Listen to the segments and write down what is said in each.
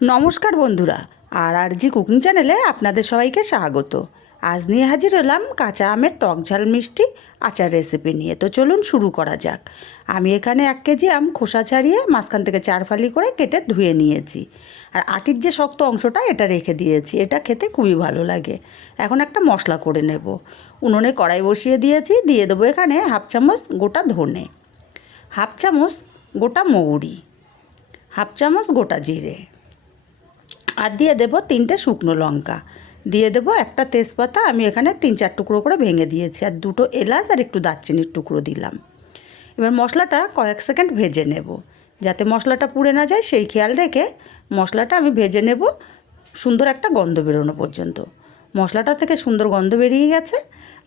নমস্কার বন্ধুরা আর আর জি কুকিং চ্যানেলে আপনাদের সবাইকে স্বাগত। আজ নিয়ে হাজির হলাম কাঁচা আমের টক ঝাল মিষ্টি আচার রেসিপি নিয়ে। তো চলুন শুরু করা যাক। আমি এখানে এক কেজি আম খোসা ছাড়িয়ে মাঝখান থেকে চার ফালি করে কেটে ধুয়ে নিয়েছি। আর আটির যে শক্ত অংশটা, এটা রেখে দিয়েছি। এটা খেতে খুবই ভালো লাগে। এখন একটা মশলা করে নেব। উনুনে কড়াই বসিয়ে দিয়েছি। দিয়ে দেবো এখানে হাফ চামচ গোটা ধনে, হাফ চামচ গোটা মৌরি, হাফ চামচ গোটা জিরে আর দিয়ে দেব তিনটে শুকনো লঙ্কা। দিয়ে দেব একটা তেজপাতা, আমি এখানে তিন চার টুকরো করে ভেঙে দিয়েছি। আর দুটো এলাচ আর একটু দারচিনির টুকরো দিলাম। এবার মশলাটা কয়েক সেকেন্ড ভেজে নেব। যাতে মশলাটা পুড়ে না যায়, সেই খেয়াল রেখে মশলাটা আমি ভেজে নেব। সুন্দর একটা গন্ধ বেরোনো পর্যন্ত। মশলাটা থেকে সুন্দর গন্ধ বেরিয়ে গেছে।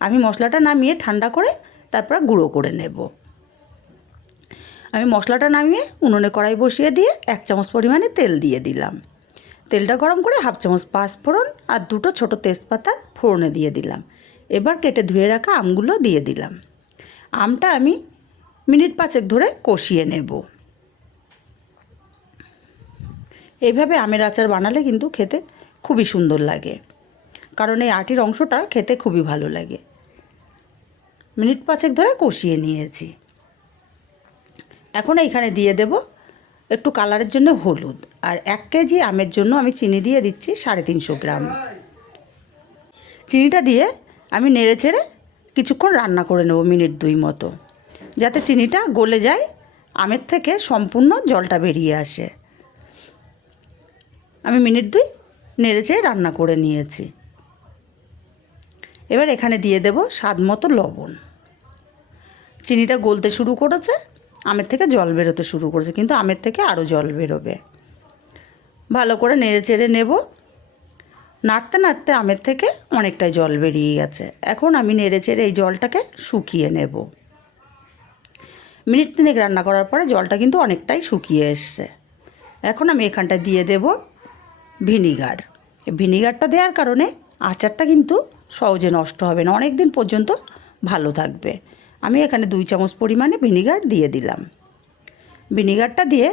আমি মশলাটা নামিয়ে ঠান্ডা করে তারপর গুঁড়ো করে নেব। আমি মশলাটা নামিয়ে উনুনে কড়াই বসিয়ে দিয়ে এক চামচ পরিমাণে তেল দিয়ে দিলাম। তেলটা গরম করে হাফ চামচ পাঁচফোড়ন আর দুটো ছোট তেজপাতা ফোড়নে দিয়ে দিলাম। এবার কেটে ধুয়ে রাখা আমগুলো দিয়ে দিলাম। আমটা আমি মিনিট পাঁচেক ধরে কষিয়ে নেব। এইভাবে আমের আচার বানালে কিন্তু খেতে খুবই সুন্দর লাগে। কারণ এই আটির অংশটা খেতে খুবই ভালো লাগে। মিনিট পাঁচেক ধরে কষিয়ে নিয়েছি। এখন এইখানে দিয়ে দেব একটু কালারের জন্য হলুদ। আর এক কেজি আমের জন্য আমি চিনি দিয়ে দিচ্ছি সাড়ে তিনশো গ্রাম। চিনিটা দিয়ে আমি নেড়ে চেড়ে কিছুক্ষণ রান্না করে নেব মিনিট দুই মতো। যাতে চিনিটা গলে যায়, আমের থেকে সম্পূর্ণ জলটা বেরিয়ে আসে। আমি মিনিট দুই নেড়ে চেড়ে রান্না করে নিয়েছি। এবার এখানে দিয়ে দেব স্বাদ মতো লবণ। চিনিটা গলতে শুরু করেছে আমের থেকে জল বেরোতে শুরু করেছে, কিন্তু আমের থেকে আরও জল বেরোবে। ভালো করে নেড়ে চেড়ে নেব। নাড়তে নাড়তে আমের থেকে অনেকটাই জল বেরিয়ে গেছে। এখন আমি নেড়ে চেড়ে এই জলটাকে শুকিয়ে নেব। মিনিট তিনেক রান্না করার পরে জলটা কিন্তু অনেকটাই শুকিয়ে এসছে। এখন আমি এখানটায় দিয়ে দেব ভিনিগার। ভিনিগারটা দেওয়ার কারণে আচারটা কিন্তু সহজে নষ্ট হবে না অনেক দিন পর্যন্ত ভালো থাকবে। আমি এখানে দুই চামচ পরিমাণে ভিনিগার দিয়ে দিলাম। ভিনিগারটা দিয়ে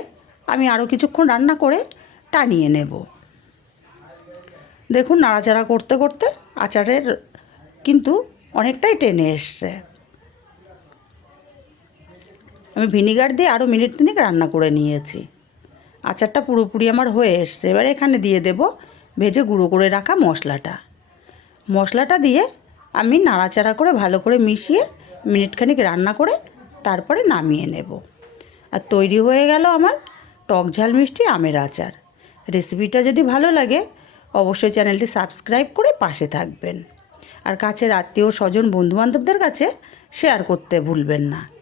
আমি আরও কিছুক্ষণ রান্না করে টানিয়ে নেব। দেখুন, নাড়াচাড়া করতে করতে আচারের কিন্তু অনেকটাই টেনে এসছে। আমি ভিনিগার দিয়ে আরও মিনিট তিনেক রান্না করে নিয়েছি। আচারটা পুরোপুরি আমার হয়ে এসছে। এবার এখানে দিয়ে দেব ভেজে গুঁড়ো করে রাখা মশলাটা। মশলাটা দিয়ে আমি নাড়াচাড়া করে ভালো করে মিশিয়ে মিনিটখানিক রান্না করে তারপরে নামিয়ে নেব। আর তৈরি হয়ে গেল আমার টক ঝাল মিষ্টি আমের আচার। রেসিপিটা যদি ভালো লাগে, অবশ্যই চ্যানেলটি সাবস্ক্রাইব করে পাশে থাকবেন। আর কাছের আত্মীয় স্বজন, বন্ধুবান্ধবদের কাছে শেয়ার করতে ভুলবেন না।